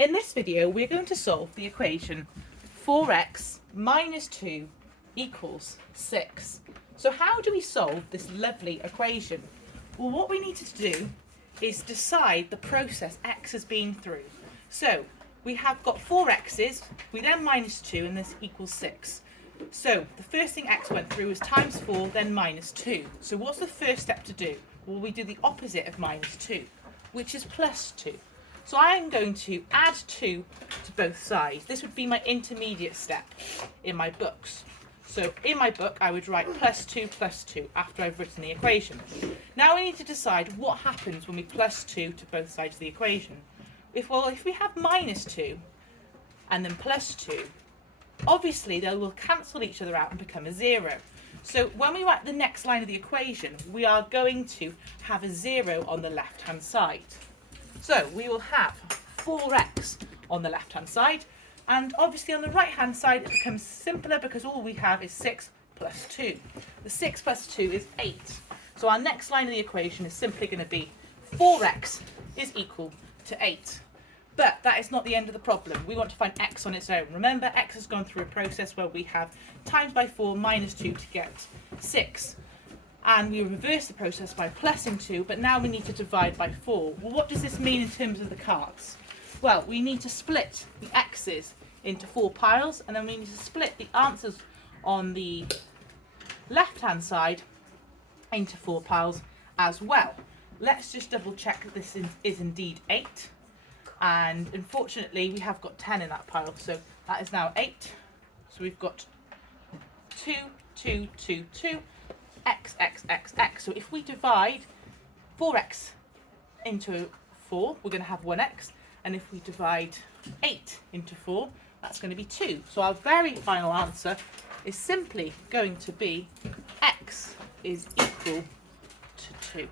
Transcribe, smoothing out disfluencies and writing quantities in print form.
In this video, we're going to solve the equation 4x minus 2 equals 6. So how do we solve this lovely equation? Well, what we needed to do is decide the process x has been through. So we have got 4x's, we then minus 2, and this equals 6. So the first thing x went through was times 4, then minus 2. So what's the first step to do? Well, we do the opposite of minus 2, which is plus 2. So I am going to add 2 to both sides. This would be my intermediate step in my books. So in my book, I would write plus 2 after I've written the equation. Now we need to decide what happens when we plus 2 to both sides of the equation. If we have minus 2 and then plus 2, obviously they will cancel each other out and become a 0. So when we write the next line of the equation, we are going to have a 0 on the left-hand side. So we will have 4x on the left-hand side, and obviously on the right-hand side it becomes simpler because all we have is 6 plus 2. The 6 plus 2 is 8. So our next line of the equation is simply going to be 4x is equal to 8. But that is not the end of the problem. We want to find x on its own. Remember, x has gone through a process where we have times by 4 minus 2 to get 6. And we reverse the process by plusing 2, but now we need to divide by 4. Well, what does this mean in terms of the cards? Well, we need to split the x's into 4 piles, and then we need to split the answers on the left-hand side into 4 piles as well. Let's just double check that this is indeed 8. And unfortunately, we have got 10 in that pile, so that is now 8. So we've got 2, 2, 2, 2. X, x, x, x. So if we divide 4x into 4, we're going to have 1x. And if we divide 8 into 4, that's going to be 2. So our very final answer is simply going to be x is equal to 2.